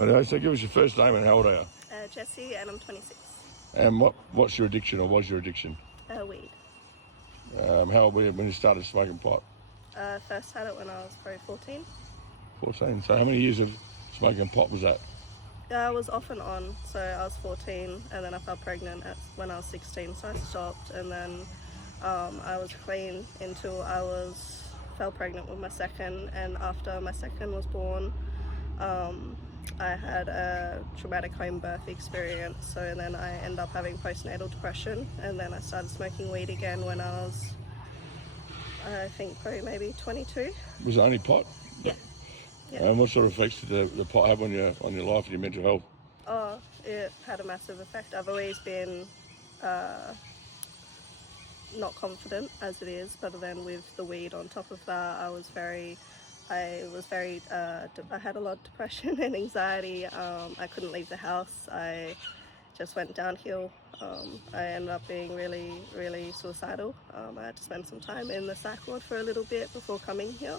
Anyway, so give us your first name and how old are you? Jessie, and I'm 26. And what's your addiction, or was your addiction? Weed. How old were you when you started smoking pot? First had it when I was probably 14. 14. So how many years of smoking pot was that? I was off and on, so I was 14 and then I fell pregnant when I was 16, so I stopped, and then I was clean until I fell pregnant with my second, and after my second was born, I had a traumatic home birth experience, so then I ended up having postnatal depression, and then I started smoking weed again when I was, I think probably maybe 22. Was it only pot? Yeah. Yeah. And what sort of effects did the pot have on your life and your mental health? Oh, it had a massive effect. I've always been not confident as it is, but then with the weed on top of that, I had a lot of depression and anxiety. I couldn't leave the house. I just went downhill. I ended up being really, really suicidal. I had to spend some time in the psych ward for a little bit before coming here.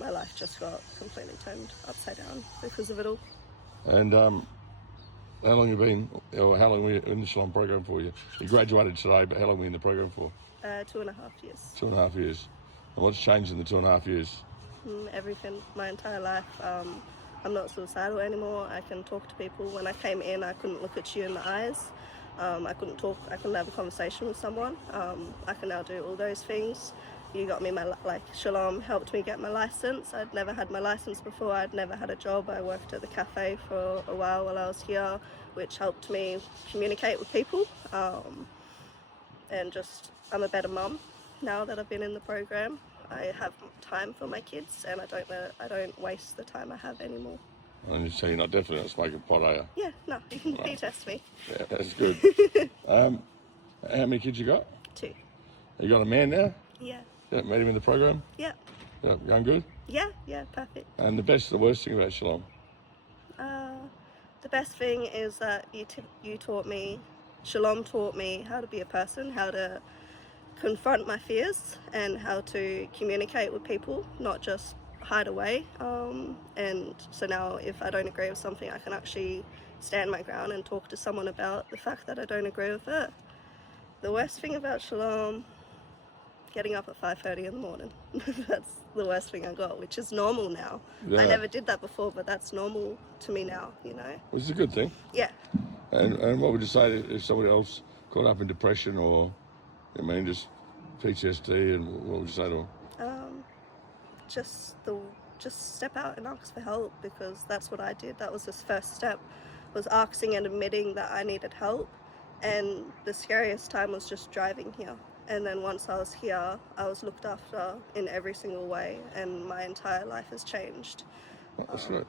My life just got completely turned upside down because of it all. And how long were you in the Shalom program for? You graduated today, but how long were you in the program for? 2.5 years. 2.5 years. And what's changed in the 2.5 years? Everything, my entire life. I'm not suicidal anymore. I can talk to people. When I came in, I couldn't look at you in the eyes. I couldn't talk. I couldn't have a conversation with someone. I can now do all those things. You got me Shalom helped me get my license. I'd never had my license before. I'd never had a job. I worked at the cafe for a while I was here, which helped me communicate with people. And just, I'm a better mum now that I've been in the program. I have time for my kids, and I don't waste the time I have anymore. And so you're not definitely not smoking pot, are you? Yeah, no, you can test me. Yeah, that's good. How many kids you got? 2. You got a man now? Yeah. Yeah, met him in the program? Yeah. Yeah, going good? Yeah, perfect. And the worst thing about Shalom? The best thing is that you taught me, Shalom taught me how to be a person, how to confront my fears, and how to communicate with people, not just hide away. And so now if I don't agree with something, I can actually stand my ground and talk to someone about the fact that I don't agree with it. The worst thing about Shalom, getting up at 5:30 in the morning. That's the worst thing I got, which is normal now. Yeah. I never did that before, but that's normal to me now, you know. Which is a good thing. Yeah. And what would you say if somebody else caught up in depression or, just PTSD, and what would you say to them? Just step out and ask for help, because that's what I did. That was the first step, was asking and admitting that I needed help. And the scariest time was just driving here. And then once I was here, I was looked after in every single way, and my entire life has changed. That's right.